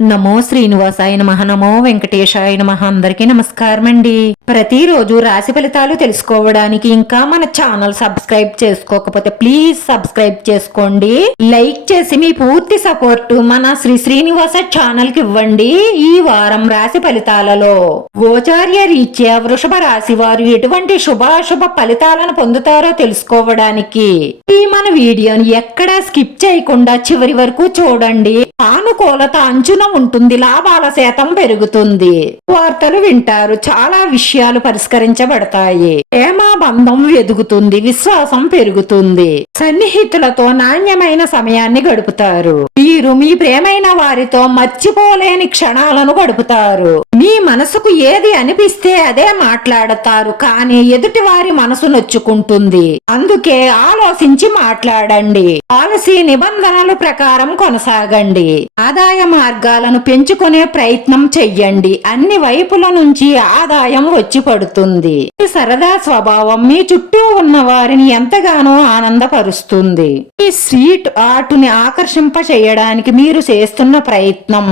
నమో శ్రీనివాసాయ నమః. నమో వెంకటేశాయ నమః. అందరికీ నమస్కారం అండి. ప్రతిరోజు రాశి ఫలితాలు తెలుసుకోవడానికి ఇంకా మన ఛానల్ సబ్స్క్రైబ్ చేసుకోకపోతే ప్లీజ్ సబ్స్క్రైబ్ చేసుకోండి. లైక్ చేసి మీ పూర్తి సపోర్ట్ మన శ్రీనివాస ఛానల్ కి ఇవ్వండి. ఈ వారం రాశి ఫలితాలలో గోచార్య రీత్యా వృషభ రాశి వారు ఎటువంటి శుభాశుభ ఫలితాలను పొందుతారో తెలుసుకోవడానికి ఈ మన వీడియోని ఎక్కడా స్కిప్ చేయకుండా చివరి వరకు చూడండి. సానుకూలత అంచున ఉంటుంది, లాభాల శాతం పెరుగుతుంది, వార్తలు వింటారు, చాలా విషయాలు పరిష్కరించబడతాయి, ప్రేమ బంధం ఎదుగుతుంది, విశ్వాసం పెరుగుతుంది, సన్నిహితులతో నాణ్యమైన సమయాన్ని గడుపుతారు, మీరు మీ ప్రేమైన వారితో మర్చిపోలేని క్షణాలను గడుపుతారు, మీ మనసుకు ఏది అనిపిస్తే అదే మాట్లాడతారు, కానీ ఎదుటి వారి మనసు నొచ్చుకుంటుంది, అందుకే ఆలోచించి మాట్లాడండి, పాలసీ నిబంధనల ప్రకారం కొనసాగండి, ఆదాయ మార్గాలను పెంచుకునే ప్రయత్నం చెయ్యండి, అన్ని వైపుల నుంచి ఆదాయం వచ్చి పడుతుంది, ఈ సరదా స్వభావం మీ చుట్టూ ఉన్న వారిని ఎంతగానో ఆనందపరుస్తుంది, ఈ స్వీట్ ఆర్టుని ఆకర్షింప చేయడానికి మీరు చేస్తున్న ప్రయత్నం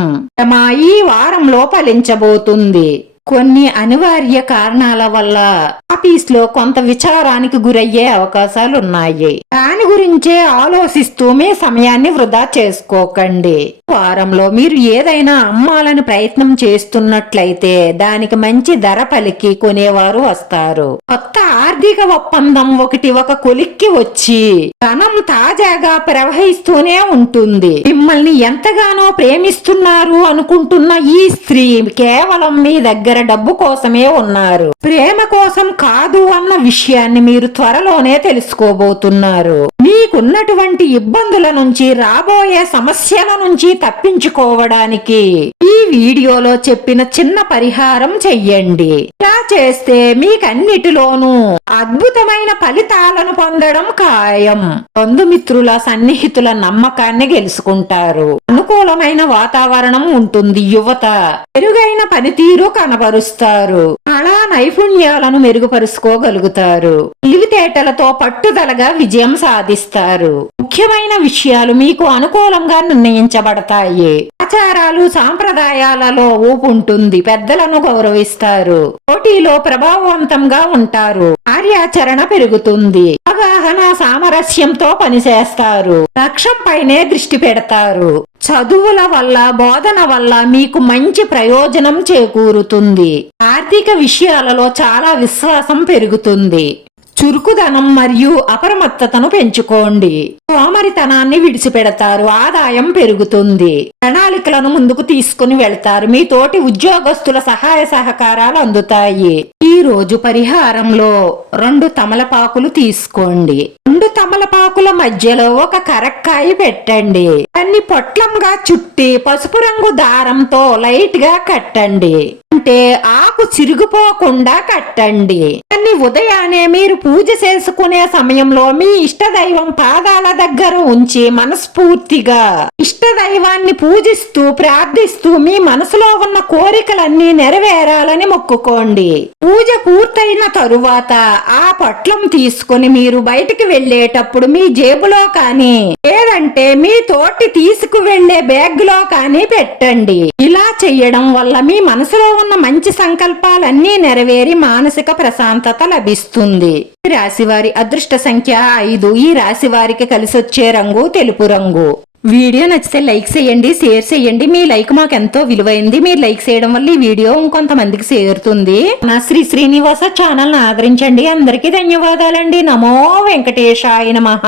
ఈ వారంలో ఫలించబోతుంది. కొన్ని అనివార్య కారణాల వల్ల ఆఫీస్ లో కొంత విచారానికి గురయ్యే అవకాశాలున్నాయి. దాని గురించే ఆలోచిస్తూ మీ సమయాన్ని వృధా చేసుకోకండి. వారంలో మీరు ఏదైనా అమ్మాలని ప్రయత్నం చేస్తున్నట్లయితే దానికి మంచి ధర పలికి కొనేవారు వస్తారు. కొత్త ఆర్థిక ఒప్పందం ఒక కొలిక్కి వచ్చి ధనం తాజాగా ప్రవహిస్తూనే ఉంటుంది. మిమ్మల్ని ఎంతగానో ప్రేమిస్తున్నారు అనుకుంటున్న ఈ స్త్రీ కేవలం మీ దగ్గర డబ్బు కోసమే ఉన్నారు, ప్రేమ కోసం కాదు అన్న విషయాన్ని మీరు త్వరలోనే తెలుసుకోబోతున్నారు. మీకున్నటువంటి ఇబ్బందుల నుంచి, రాబోయే సమస్యల నుంచి తప్పించుకోవడానికి ఈ వీడియోలో చెప్పిన చిన్న పరిహారం చెయ్యండి. ఇలా చేస్తే మీకన్నిటిలోనూ అద్భుతమైన ఫలితాలను పొందడం ఖాయం. బంధుమిత్రుల సన్నిహితుల నమ్మకాన్ని గెలుచుకుంటారు, అనుకూలమైన వాతావరణం ఉంటుంది, యువత మెరుగైన పనితీరు కనబరుస్తారు, కళా నైపుణ్యాలను మెరుగుపరుచుకోగలుగుతారు, తెలివితేటలతో పట్టుదలగా విజయం సాధిస్తారు, ముఖ్యమైన విషయాలు మీకు అనుకూలంగా నిర్ణయించబడతాయి, ఆచారాలు సాంప్రదాయాలలో ఊపు ఉంటుంది, పెద్దలను గౌరవిస్తారు, పోటీలో ప్రభావవంతంగా ఉంటారు, కార్యాచరణ పెరుగుతుంది, అవగాహన సామరస్యంతో పనిచేస్తారు, లక్ష్యంపైనే దృష్టి పెడతారు, చదువుల వల్ల బోధన వల్ల మీకు మంచి ప్రయోజనం చేకూరుతుంది, ఆర్థిక విషయాలలో చాలా విశ్వాసం పెరుగుతుంది, చురుకుదనం మరియు అప్రమత్తతను పెంచుకోండి, సోమరితనాన్ని విడిచిపెడతారు, ఆదాయం పెరుగుతుంది, ప్రణాళికలను ముందుకు తీసుకుని వెళ్తారు, మీ తోటి ఉద్యోగస్తుల సహాయ సహకారాలు అందుతాయి. ఈ రోజు పరిహారంలో 2 తమలపాకులు తీసుకోండి, 2 తమలపాకుల మధ్యలో ఒక కరక్కాయ పెట్టండి, దాన్ని పొట్లంగా చుట్టి పసుపు రంగు దారంతో లైట్ గా కట్టండి, అంటే ఆకు చిరిగిపోకుండా కట్టండి. దాన్ని ఉదయాన్నే మీరు పూజ చేసుకునే సమయంలో మీ ఇష్టదైవం పాదాల దగ్గర ఉంచి మనస్ఫూర్తిగా ఇష్టదైవాన్ని పూజిస్తూ ప్రార్థిస్తూ మీ మనసులో ఉన్న కోరికలన్నీ నెరవేరాలని మొక్కుకోండి. పూజ పూర్తయిన తరువాత ఆ పొట్లం తీసుకుని మీరు బయటికి వెళ్ళేటప్పుడు మీ జేబులో కానీ లేదంటే మీ తోటి తీసుకు వెళ్లే బ్యాగ్ లో కానీ పెట్టండి. ఇలా చెయ్యడం వల్ల మీ మనసులో ఉన్న మంచి సంకల్పాలన్నీ నెరవేరి మానసిక ప్రశాంతత లభిస్తుంది. ఈ రాశివారి అదృష్ట సంఖ్య 5. ఈ రాశి వారికి కలిసొచ్చే రంగు తెలుపు రంగు. వీడియో నచ్చితే లైక్ చేయండి, షేర్ చేయండి. మీ లైక్ మాకు ఎంతో విలువైంది. మీరు లైక్ చేయడం వల్ల ఈ వీడియో ఇంకొంతమందికి చేరుతుంది. నా శ్రీనివాస ఛానల్ ఆదరించండి. అందరికీ ధన్యవాదాలండి. నమో వెంకటేశాయ నమః.